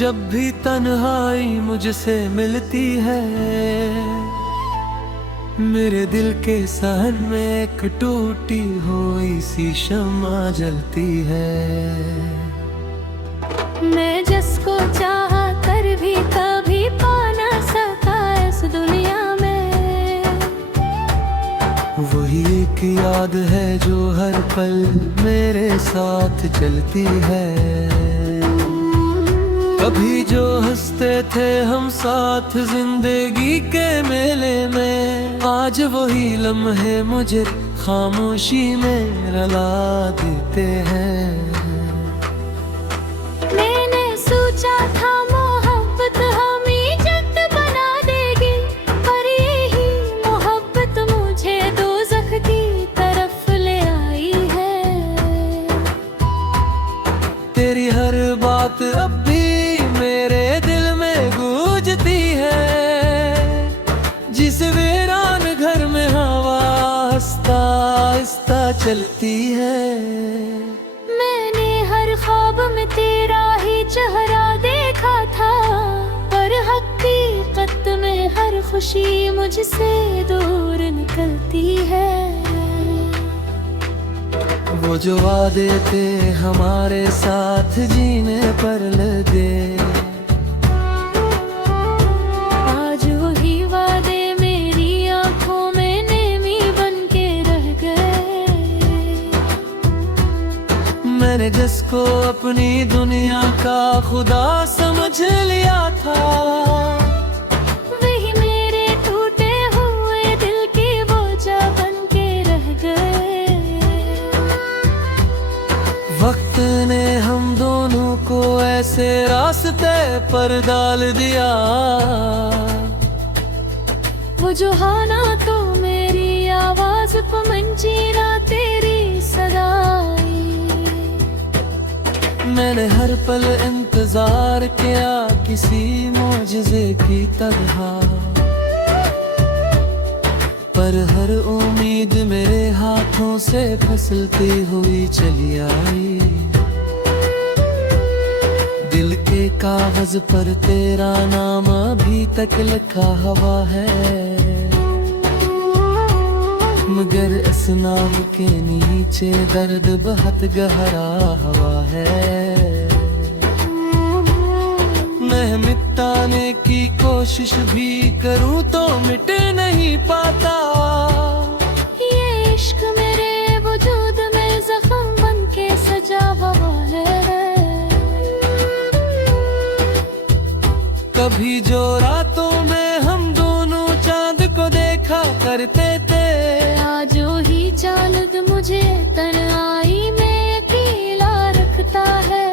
जब भी तन्हाई मुझसे मिलती है, मेरे दिल के सहन में एक टूटी हुई सी शम्मा जलती है। मैं जिसको चाहा कर भी कभी पा ना सका इस दुनिया में, वही एक याद है जो हर पल मेरे साथ चलती है। कभी जो हंसते थे हम साथ जिंदगी के मेले में, आज वही लम्हे मुझे खामोशी में रुला देते हैं। मैंने सोचा था मोहब्बत हमें जन्नत बना देगी, पर यही मोहब्बत मुझे दोज़ख की तरफ ले आई है। तेरी हर बात अब भी मेरे दिल में गूंजती है, जिस वीरान घर में हवा आहिस्ता आहिस्ता चलती है। मैंने हर ख्वाब में तेरा ही चेहरा देखा था, पर हकीकत में हर खुशी मुझसे दूर निकलती है। वो जो वादे थे हमारे साथ जीने पर लगे, आज वही वादे मेरी आंखों में नेमी बन के रह गए। मैंने जिसको अपनी दुनिया का खुदा समझ लिया था, वही मेरे टूटे हुए दिल की बोझा बन के रह गए। वक्त ने हम दोनों को ऐसे रास्ते पर डाल दिया, वो जो हाना तो मेरी आवाज को मंजीरा तेरी सदाई। मैंने हर पल इंतजार किया किसी मौजज़े की तरह, पर हर उम्मीद मेरे हाथों से फिसलती हुई चली आई। दिल के कागज पर तेरा नाम अभी तक लिखा हुआ है, मगर इस नाम के नीचे दर्द बहुत गहरा हुआ है। मैं मिटाने की कोशिश भी करूं तो मिट नहीं पाता। ये इश्क मेरे वजूद में जख्म बन के सजा हुआ है। कभी जो रातों में हम दोनों चांद को देखा करते थे, आज ही चांद मुझे तन्हाई में अकेला रखता है।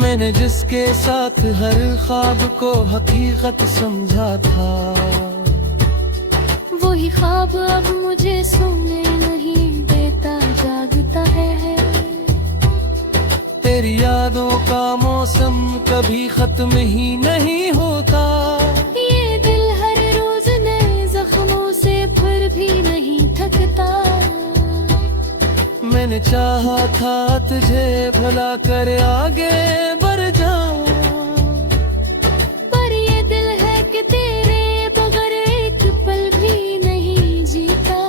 मैंने जिसके साथ हर ख्वाब को हकीकत समझा था, वही ख्वाब अब मुझे सोने नहीं देता, जागता है। तेरी यादों का मौसम कभी खत्म ही नहीं होता। ये दिल हर रोज नए जख्मों से फिर भी नहीं थकता। मैंने चाहा था तुझे भुला कर आगे बढ़ जाऊं, पर ये दिल है कि तेरे बगैर एक पल भी नहीं जीता।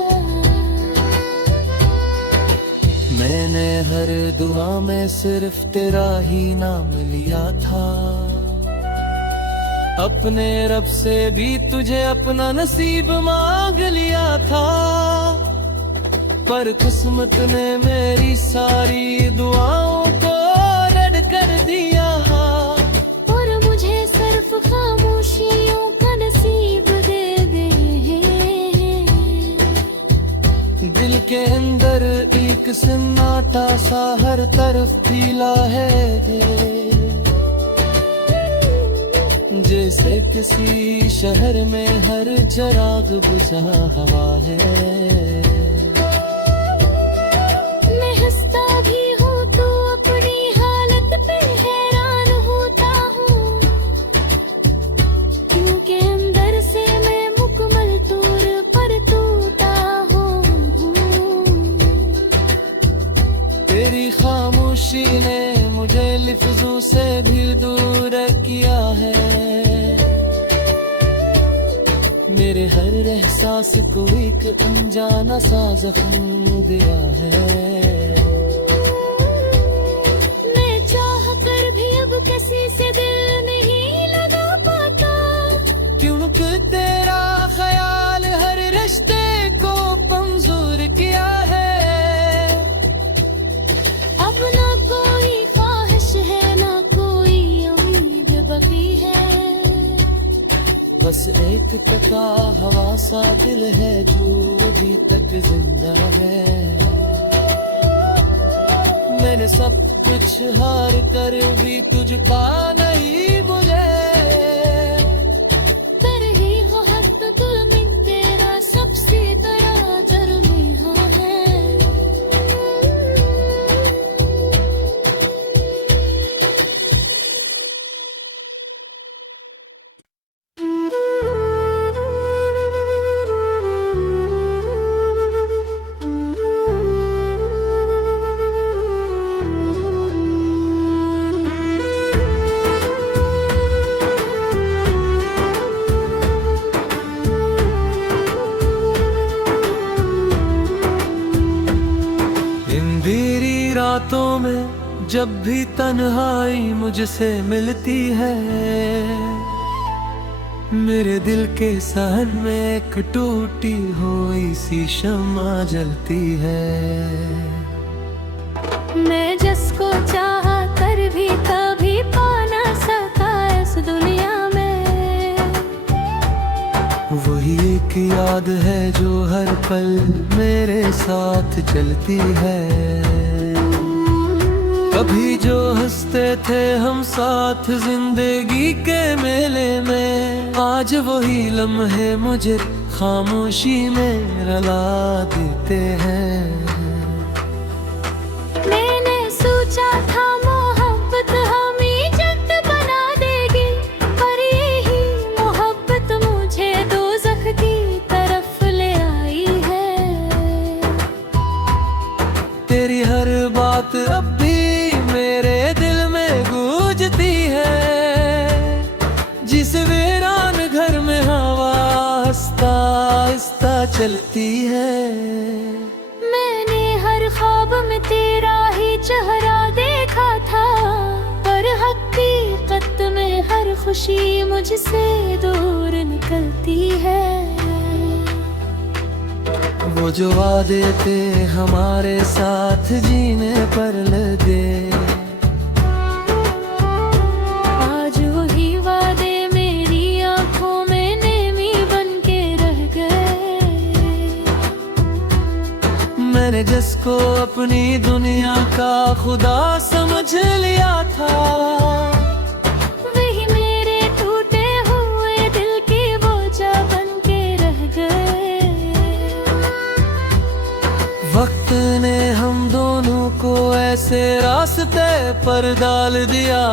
मैंने हर दुआ में सिर्फ तेरा ही नाम लिया था, अपने रब से भी तुझे अपना नसीब मांग लिया था। पर किस्मत ने मेरी सारी दुआओं को रद्द कर दिया, और मुझे सिर्फ खामोशियों का नसीब दे दे। दिल के अंदर एक सन्नाटा सा हर तरफ फैला है, जैसे किसी शहर में हर चिराग बुझा हुआ है। मैं हंसता भी हूँ तो अपनी हालत पे हैरान होता हूँ, क्योंकि अंदर से मैं मुकम्मल तौर पर टूटा हूँ। तेरी खामोशी ने मुझे लफ्जों से भी दूर मेरे हर एहसास को एक अनजाना सा जख्म दिया है। मैं चाह कर भी अब किसी से दिल नहीं लगा पाता, क्योंकि तेरा ख्याल हर रिश्ते को कमजोर किया है। अब ना कोई ख्वाहिश है ना कोई उम्मीद बकी है। बस एक टका हवा सा दिल है जो अभी तक जिंदा है। मैंने सब कुछ हार कर भी तुझ पा नहीं मुझे। कर ही हो हद दिल में तेरा सबसे बड़ा जुर्म यहाँ है। अंधेरी रातों में जब भी तन्हाई मुझसे मिलती है, मेरे दिल के सहन में एक टूटी हुई सी शम्मा जलती है। मैं जिसको चाहा कर भी कभी पा ना सका इस दुनिया में, वही एक याद है जो हर पल मेरे साथ चलती है। कभी जो हंसते थे हम साथ जिंदगी के मेले में, आज वही लम्हे मुझे खामोशी में रुला देते हैं। मैंने सोचा था मोहब्बत हमें जट बना देगी, पर यही मोहब्बत मुझे दोज़ख की तरफ ले आई है। तेरी हर बात अब भी मेरे दिल में गूंजती है। जिस वीरान घर में हवा आहिस्ता आहिस्ता चलती है। मैंने हर ख्वाब में तेरा ही चेहरा देखा था, पर हकीकत में हर खुशी मुझसे दूर निकलती है। वो जो वादे थे हमारे साथ जीने पर लगे, आज वही वादे मेरी आंखों में नेमी बन के रह गए। मैंने जिसको अपनी दुनिया का खुदा समझ लिया था, वही मेरे टूटे हुए दिल की बोझा बन के रह गए। वक्त ने हम दोनों को ऐसे रास्ते पर डाल दिया,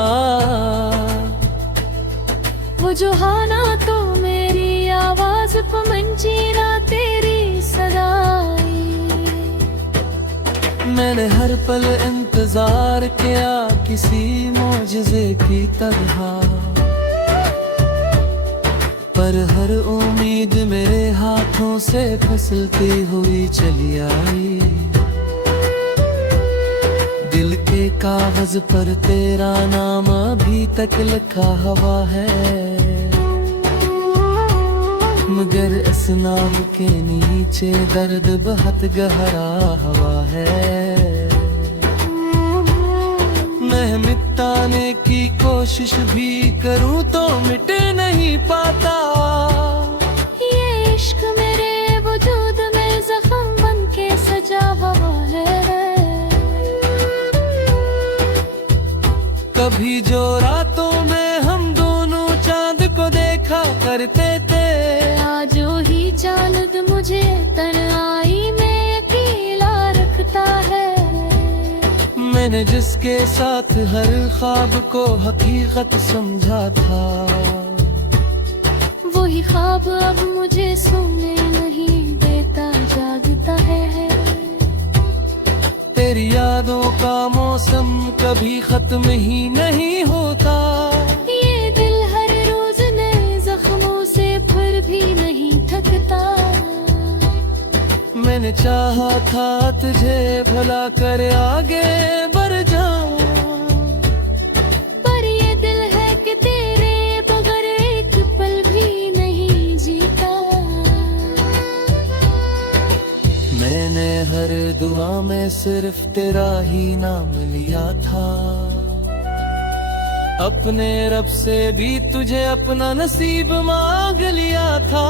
वो जो हाना तो मेरी आवाज पमंची ना तेरी सदाई। मैंने हर पल इंतजार किया किसी मौजज़े की तरह, पर हर उम्मीद मेरे हाथों से फिसलती हुई चली आई। दिल के कागज पर तेरा नाम अभी तक लिखा हुआ है, मगर इस नाम के नीचे दर्द बहुत गहरा हुआ है। मैं मिटाने की कोशिश भी करूं तो मिट नहीं पाता। ये इश्क मेरे वजूद में जख्म बन के सजा हुआ है। कभी जो रातों में हम दोनों चांद को देखा करते थे, आज वही चांद मुझे तन्हाई में अकेला रखता है। मैंने जिसके साथ हर ख्वाब को हकीकत समझा था, वही ख्वाब अब मुझे सोने नहीं देता, जागता है। तेरी यादों का मौसम कभी खत्म ही नहीं होता। ये दिल हर रोज नए जख्मों से भर भी नहीं मैंने चाहा था तुझे भला कर आगे बढ़ जाऊं, पर ये दिल है कि तेरे बगैर एक पल भी नहीं जीता। मैंने हर दुआ में सिर्फ तेरा ही नाम लिया था, अपने रब से भी तुझे अपना नसीब मांग लिया था,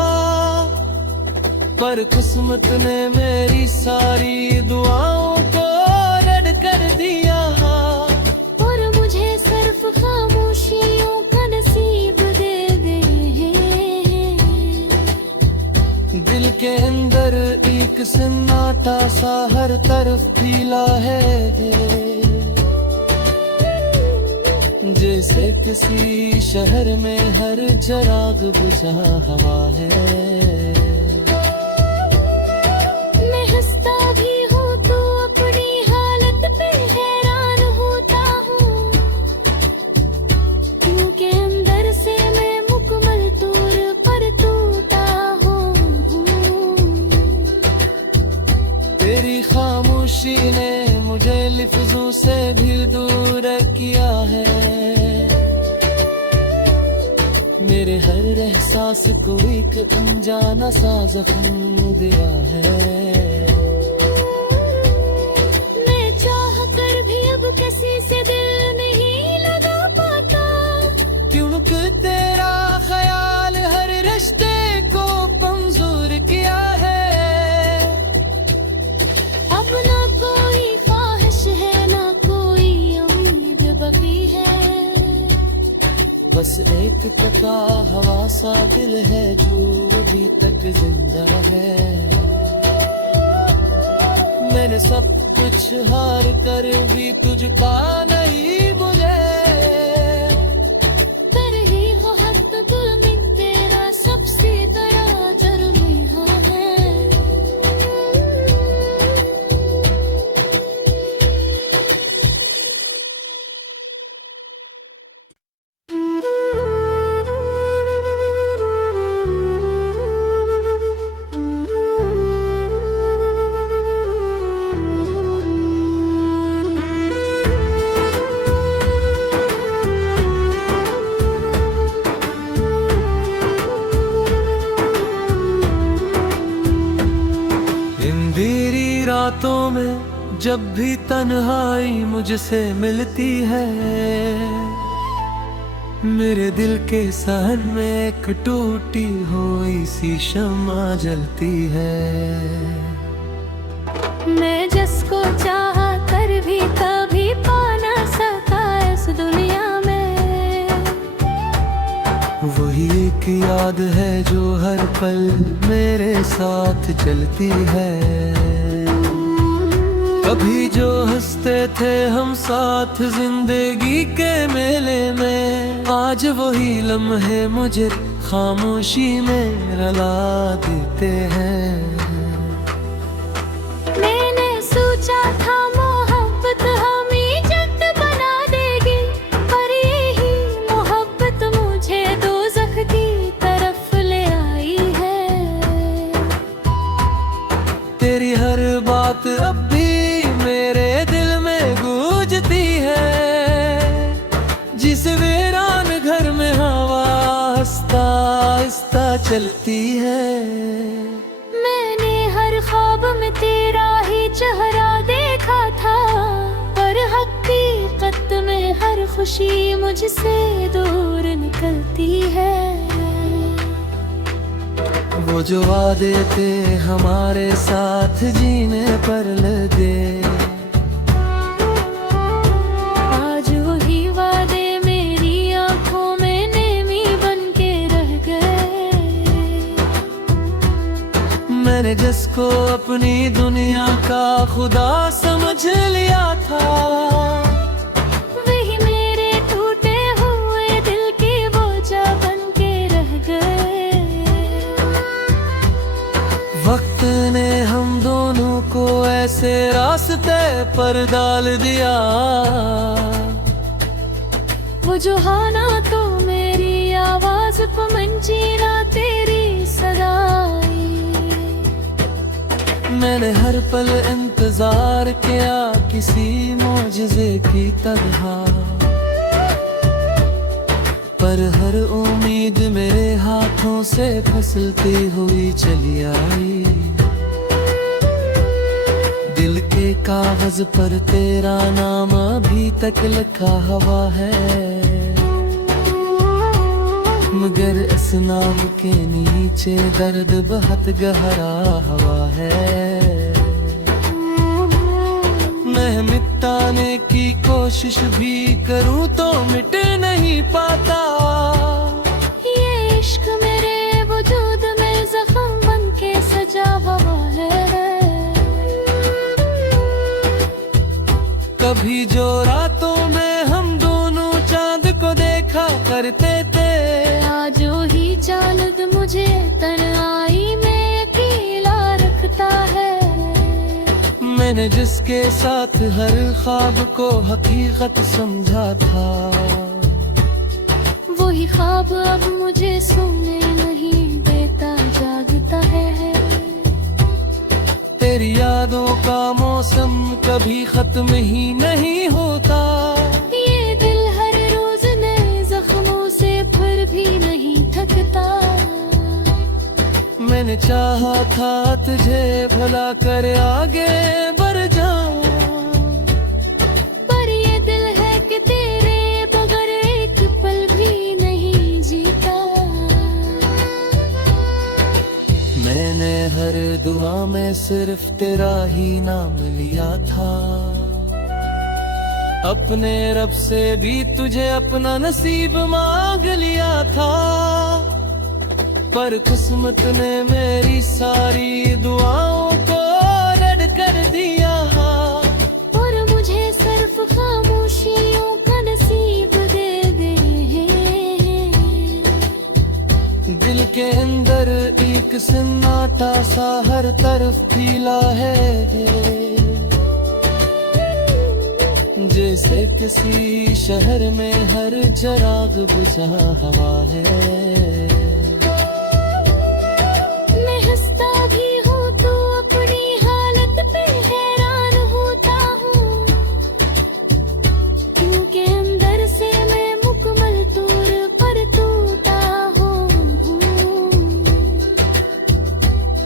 पर किस्मत ने मेरी सारी दुआओं को रद्द कर दिया, और मुझे सिर्फ खामोशियों का नसीब दे दे। दिल के अंदर एक सन्नाटा सा हर तरफ फैला है, जैसे किसी शहर में हर चिराग बुझा हवा है। मैं हंसता भी हूँ तो अपनी हालत पे हैरान होता हूँ, क्योंकि अंदर से मैं मुकम्मल तौर पर टूटा हूँ। तेरी खामोशी ने मुझे लफ्जों से भी दूर किया है, मेरे हर एहसास को एक अनजाना सा जख्म दिया है। मैं चाह कर भी अब किसी से दिल नहीं लगा पाता, क्योंकि तेरा ख्याल हर रिश्ते को कमजोर किया है। अब ना कोई ख्वाहिश है ना कोई उम्मीद बकी है, बस एक टका हवा सा दिल है जो अभी तक जिंदा है। मैंने सब कुछ हार कर भी तुझका नहीं बुझे, पर ही हो हक दिल में तेरा सबसे बड़ा जुर्म यहाँ है। अंधेरी रातों में जब भी तन्हाई मुझसे मिलती है, मेरे दिल के सहन में एक टूटी हुई सी शम्मा जलती है। मैं जिसको चाह कर भी कभी पा ना सका इस दुनिया में, वही एक याद है जो हर पल मेरे साथ चलती है। कभी जो हंसते थे हम साथ जिंदगी के मेले में, आज वही लम्हे मुझे खामोशी में रुला देते हैं। मैंने सोचा था मोहब्बत हमें जन्नत बना देगी, पर यही मोहब्बत मुझे दोज़ख की तरफ ले आई है। तेरी हर बात अब भी मेरे दिल में गूंजती है, जिस वीरान घर में हवा आहिस्ता आहिस्ता चलती है। मैंने हर ख्वाब में तेरा ही चेहरा देखा था, पर हकीकत में हर खुशी मुझसे दूर निकलती है। वो जो वादे थे हमारे साथ जीने पर लगे, आज वही वादे मेरी आंखों में नेमी बन के रह गए। मैंने जिसको अपनी दुनिया का खुदा समझ लिया था, वही मेरे टूटे हुए दिल की बोझा बन के रह गए। वक्त ने हम दोनों को ऐसे रास्ते पर डाल दिया, वो जो हाना तो मेरी आवाज पे मंजीरा तेरी सदाई। मैंने हर पल इंतजार किया किसी मौजज़े की तरह, पर हर उम्मीद मेरे हाथों से फिसलती हुई चली आई। दिल के कागज पर तेरा नाम अभी तक लिखा हुआ है, मगर इस नाम के नीचे दर्द बहुत गहरा हुआ है। मैं मिटाने की कोशिश भी करूं तो मिट नहीं पाता। ये इश्क मेरे वजूद में जख्म बन के सजा हुआ है। कभी जो रातों में हम दोनों चांद को देखा करते थे, आज ही चांद मुझे तन्हाई में अकेला रखता है। मैंने जिसके साथ हर ख्वाब को हकीकत समझा था, वही ख्वाब अब मुझे सोने नहीं देता, जागता है। तेरी यादों का मौसम कभी खत्म ही नहीं होता। ये दिल हर रोज नए जख्मों से फिर भी नहीं थकता। मैंने चाहा था तुझे भला कर आगे बढ़ जाऊं, पर ये दिल है कि तेरे बगैर एक पल भी नहीं जीता। मैंने हर दुआ में सिर्फ तेरा ही नाम लिया था, अपने रब से भी तुझे अपना नसीब मांग लिया था। पर किस्मत ने मेरी सारी दुआओं को रद्द कर दिया, और मुझे सिर्फ खामोशियों का नसीब दे दे। दिल के अंदर एक सन्नाटा सा हर तरफ फैला है, जैसे किसी शहर में हर चिराग बुझा हुआ है। मैं हंसता भी हूँ तो अपनी हालत पे हैरान होता हूँ, क्योंकि अंदर से मैं मुकम्मल तौर पर टूटा हूँ।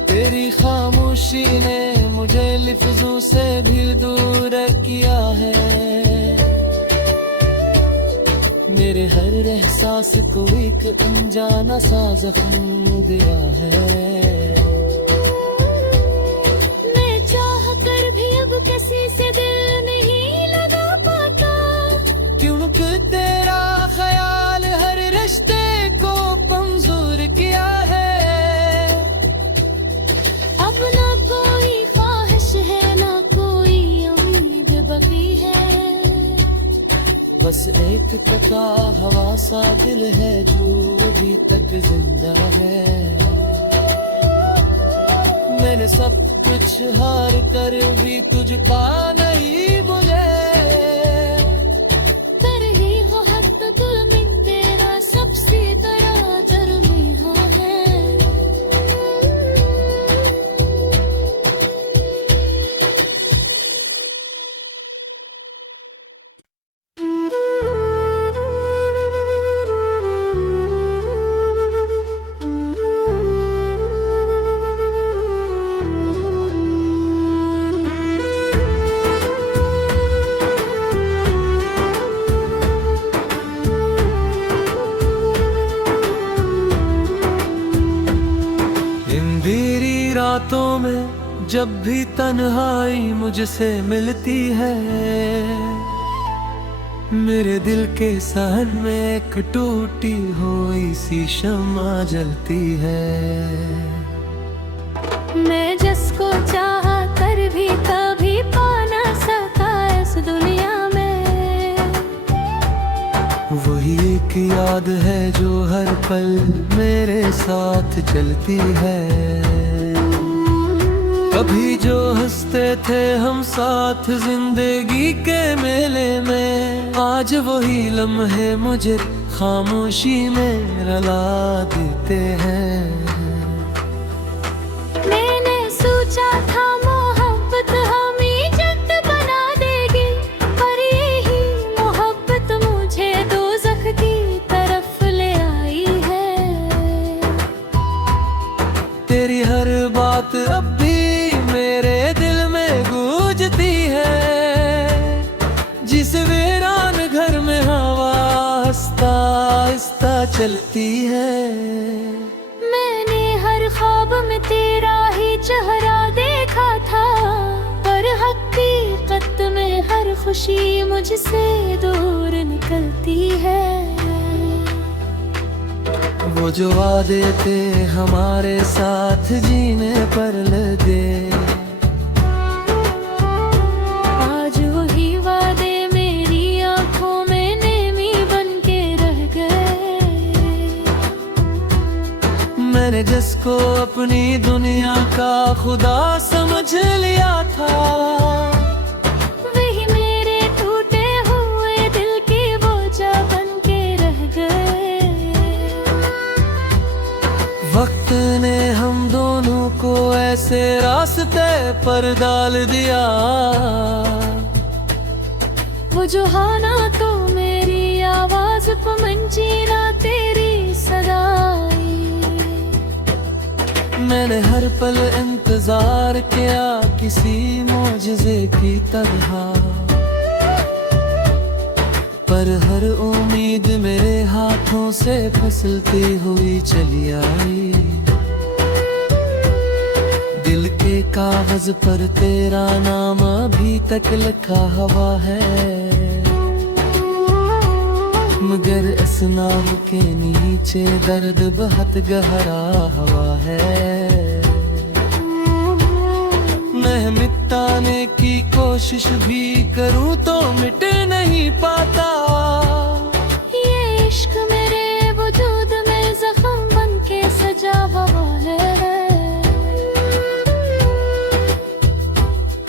तेरी खामोशी ने मुझे लफ्जों से भी दूर किया है, मेरे हर एहसास को एक अनजाना सा जख्म दिया है। मैं चाह कर भी अब किसी से दिल नहीं लगा पाता, क्योंकि तेरा ख्याल हर रिश्ते को कमजोर किया है। अब ना कोई ख्वाहिश है ना कोई उम्मीद बकी है, बस एक टका हवा सा दिल है जो अभी तक जिंदा है। मैंने सब कुछ हार कर भी तुझ पा नहीं मुझे, कर ही हो हक दिल में तेरा सबसे बड़ा जुर्म हो है। अंधेरी रातों में जब भी तन्हाई मुझसे मिलती है, मेरे दिल के सहन में एक टूटी हुई सी शम्मा जलती है। मैं जिसको चाहा कर भी कभी पा ना सका इस दुनिया में, वही एक याद है जो हर पल मेरे साथ चलती है। कभी जो हंसते थे हम साथ जिंदगी के मेले में, आज वही लम्हे मुझे खामोशी में रुला देते हैं। मैंने सोचा था बात अब भी मेरे दिल में गूंजती है, जिस वीरान घर में हवा आहिस्ता आहिस्ता चलती है। मैंने हर ख्वाब में तेरा ही चेहरा देखा था, पर हकीकत में हर खुशी मुझसे दूर निकलती है। वो जो वादे थे हमारे साथ जीने पर लगे, आज वही वादे मेरी आंखों में नेमी बन के रह गए। मैंने जिसको अपनी दुनिया का खुदा समझ लिया था, वही मेरे टूटे हुए दिल की बोझा बन के रह गए। वक्त ने हम दोनों को ऐसे रास्ते पर डाल दिया, वो जो हाना तो मेरी आवाज को मंजीरा तेरी सदाई। मैंने हर पल इंतजार किया किसी मौजज़े की तरह, पर हर उम्मीद मेरे हाथों से फिसलती हुई चली आई। दिल के कागज पर तेरा नाम अभी तक लिखा हुआ है, मगर इस नाम के नीचे दर्द बहुत गहरा हुआ है। मैं मिटाने की कोशिश भी करूं तो मिट नहीं पाता। ये इश्क मेरे वजूद में जख्म बन के सजा हुआ है।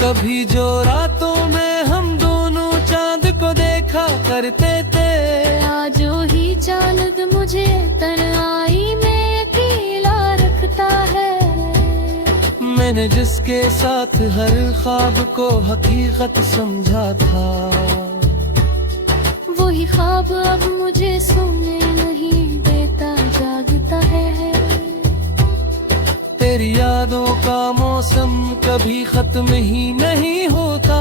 कभी जो रातों में हम दोनों चांद को देखा करते थे, आज ही चांद मुझे तन्हाई में अकेला रखता है। मैंने जिसके साथ हर ख्वाब को हकीकत समझा था, वही ख्वाब अब मुझे सोने नहीं देता, जागता है। तेरी यादों का मौसम कभी खत्म ही नहीं होता।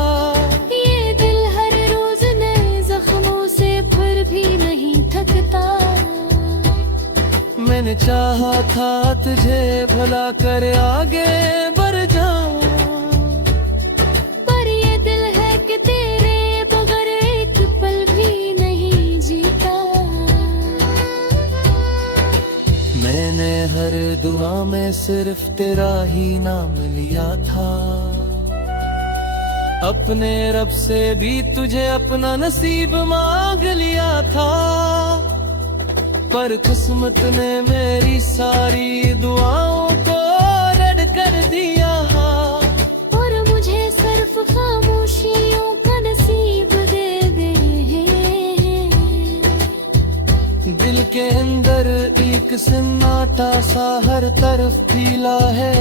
ये दिल हर रोज नए जख्मों से फिर भी नहीं थकता। मैंने चाहा था तुझे भला कर आगे बढ़ जाऊं, पर ये दिल है कि तेरे बगैर एक पल भी नहीं जीता। मैंने हर दुआ में सिर्फ तेरा ही नाम लिया था, अपने रब से भी तुझे अपना नसीब मांग लिया था। पर किस्मत ने मेरी सारी दुआओं को रद्द कर दिया, और मुझे सिर्फ खामोशियों का नसीब दे दे। दिल के अंदर एक सन्नाटा सा हर तरफ फैला है,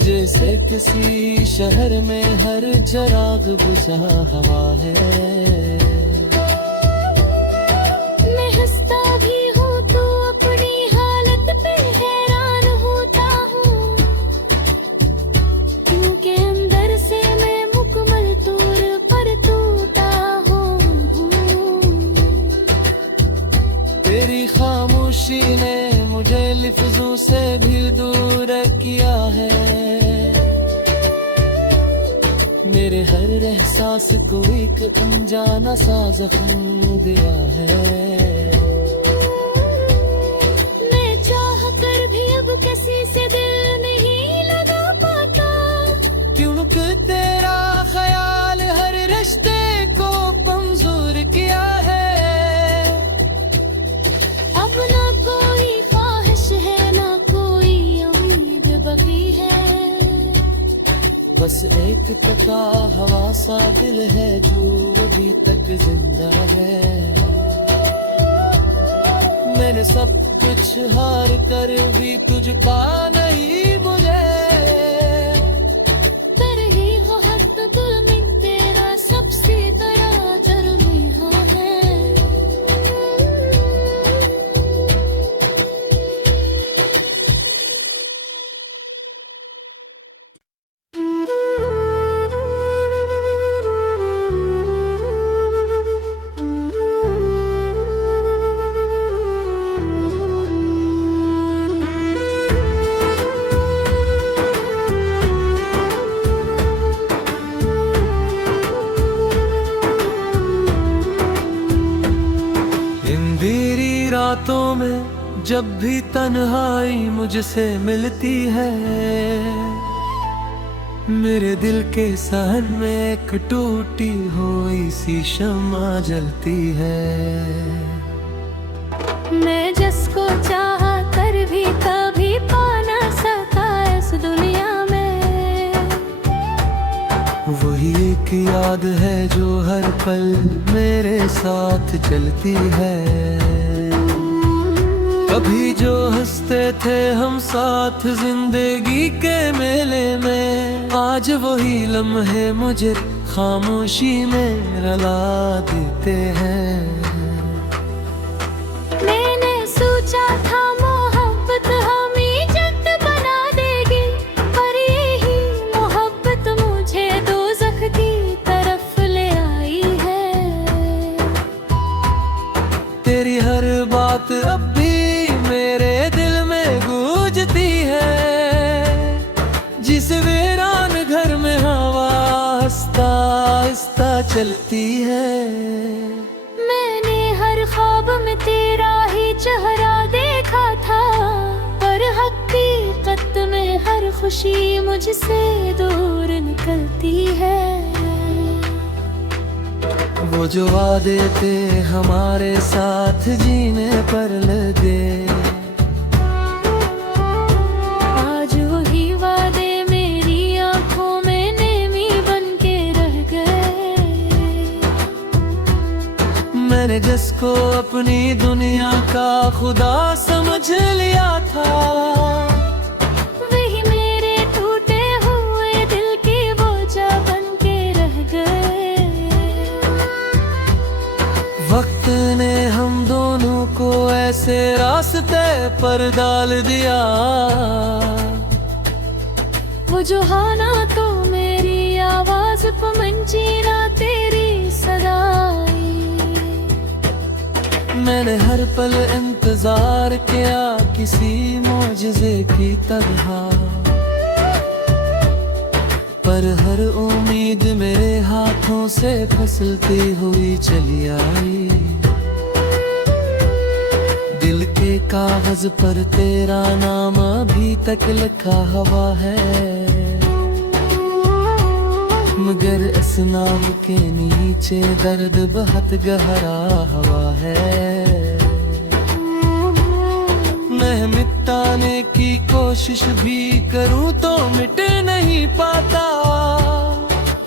जैसे किसी शहर में हर चिराग बुझा हुआ है। मैं हंसता भी हूँ तो अपनी हालत पे हैरान होता हूँ, क्योंकि अंदर से मैं मुकम्मल तौर पर टूटा हूँ। तेरी खामोशी ने मुझे लफ्जों से भी दूर किया है, मेरे हर एहसास को एक अनजाना सा जख्म दिया है। मैं चाह कर भी अब किसी से दिल नहीं लगा पाता, क्योंकि तेरा ख्याल हर रिश्ते को कमजोर किया है। अब ना कोई ख्वाहिश है ना कोई उम्मीद बकी है, बस एक तका हवा सा दिल है जो अभी तक जिंदा है। मैंने सब कुछ हार कर भी तुझका नहीं मुझे, तेरी हो हक दिल में तेरा सबसे बड़ा जुर्म है। जब भी तन्हाई मुझसे मिलती है, मेरे दिल के सहन में एक टूटी हुई सी शम्मा जलती है। मैं जिसको चाहा कर भी कभी पा ना सका इस दुनिया में, वही एक याद है जो हर पल मेरे साथ चलती है। कभी जो हंसते थे हम साथ जिंदगी के मेले में, आज वही लम्हे मुझे खामोशी में रुला देते हैं। मैंने सोचा था मोहब्बत हमें जन्नत बना देगी, पर यही मोहब्बत मुझे दोज़ख की तरफ ले आई है। तेरी हर बात अब भी मेरे दिल में गूंजती है, जिस वीरान घर में हवा आहिस्ता आहिस्ता चलती है। मैंने हर ख्वाब में तेरा ही चेहरा देखा था, पर हकीकत में हर खुशी मुझसे दूर निकलती है। वो जो वादे थे हमारे साथ जीने पर लगे, आज वही वादे मेरी आंखों में नेमी बन के रह गए। मैंने जिसको अपनी दुनिया का खुदा समझ लिया था, वही मेरे टूटे हुए दिल की बोझा बन के रह गए। वक्त ने हम दोनों को ऐसे रास्ते पर डाल दिया, वो जो हाना तो मेरी आवाज पे मंजीरा तेरी सदाई। मैंने हर पल इंतजार किया किसी मौजज़े की तरह, पर हर उम्मीद मेरे हाथों से फिसलती हुई चली आई। दिल के कागज पर तेरा नाम अभी तक लिखा हुआ है, मगर इस नाम के नीचे दर्द बहुत गहरा हुआ है। मैं मिटाने की कोशिश भी करूं तो मिट नहीं पाता।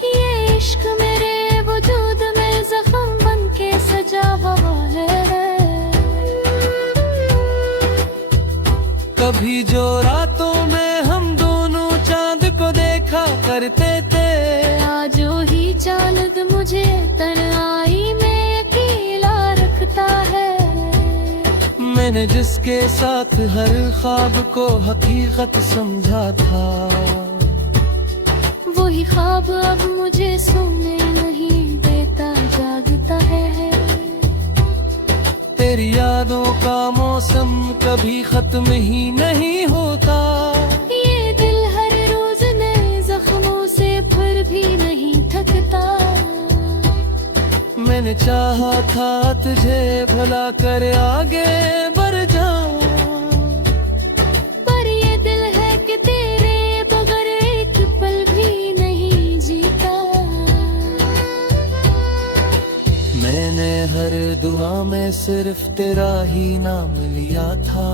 ये इश्क मेरे वजूद में जख्म बन के सजा हुआ है। कभी जो रातों में हम दोनों चांद को देखा करते थे, आज ही चांद मुझे तन्हाई में अकेला रखता है। मैंने जिसके साथ हर ख्वाब को हकीकत समझा था, वही ख्वाब अब मुझे सोने नहीं देता, जागता है। तेरी यादों का मौसम कभी खत्म ही नहीं होता। ये दिल हर रोज नए जख्मों से फिर भी नहीं थकता। मैंने चाहा था तुझे भला कर आगे बढ़ जाऊं, पर ये दिल है कि तेरे बगैर एक पल भी नहीं जीता। मैंने हर दुआ में सिर्फ तेरा ही नाम लिया था,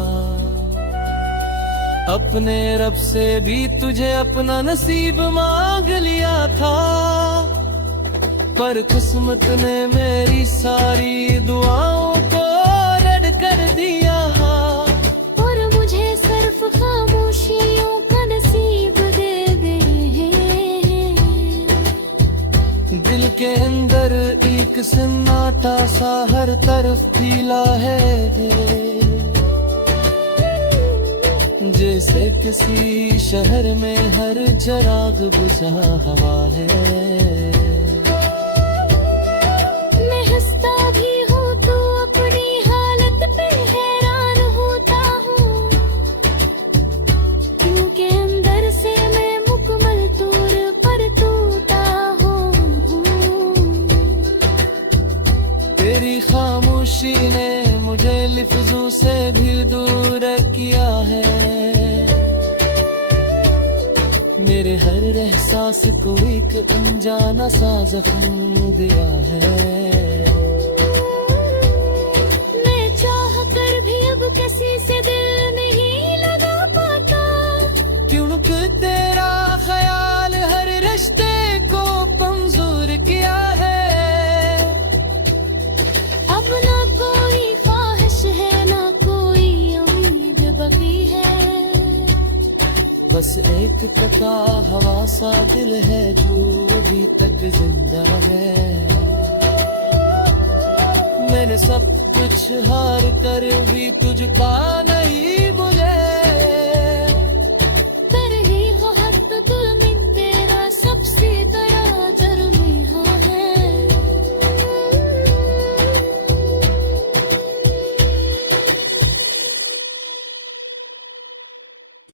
अपने रब से भी तुझे अपना नसीब मांग लिया था। पर किस्मत ने मेरी सारी दुआओं को रद्द कर दिया, और मुझे सिर्फ खामोशियों का नसीब दे दे। दिल के अंदर एक सन्नाटा सा हर तरफ फैला है, जैसे किसी शहर में हर चिराग बुझा हुआ है। मैं हंसता भी हूँ तो अपनी हालत पे हैरान होता हूँ, क्योंकि अंदर से मैं मुकम्मल तौर पर टूटा हूँ। तेरी खामोशी ने मुझे लफ्जों से भी दूर किया है। मेरे हर एहसास को एक अनजाना सा जख्म दिया है। मैं चाह कर भी अब किसी से दिल नहीं लगा पाता, क्योंकि तेरा ख्याल हर रिश्ते को कमजोर किया है। अब ना कोई ख्वाहिश है ना कोई उम्मीद बकी है। बस एक कटा हवा सा दिल है जो अभी तक जिंदा है। मैंने सब कुछ हार कर भी तुझ पा नहीं मुझे।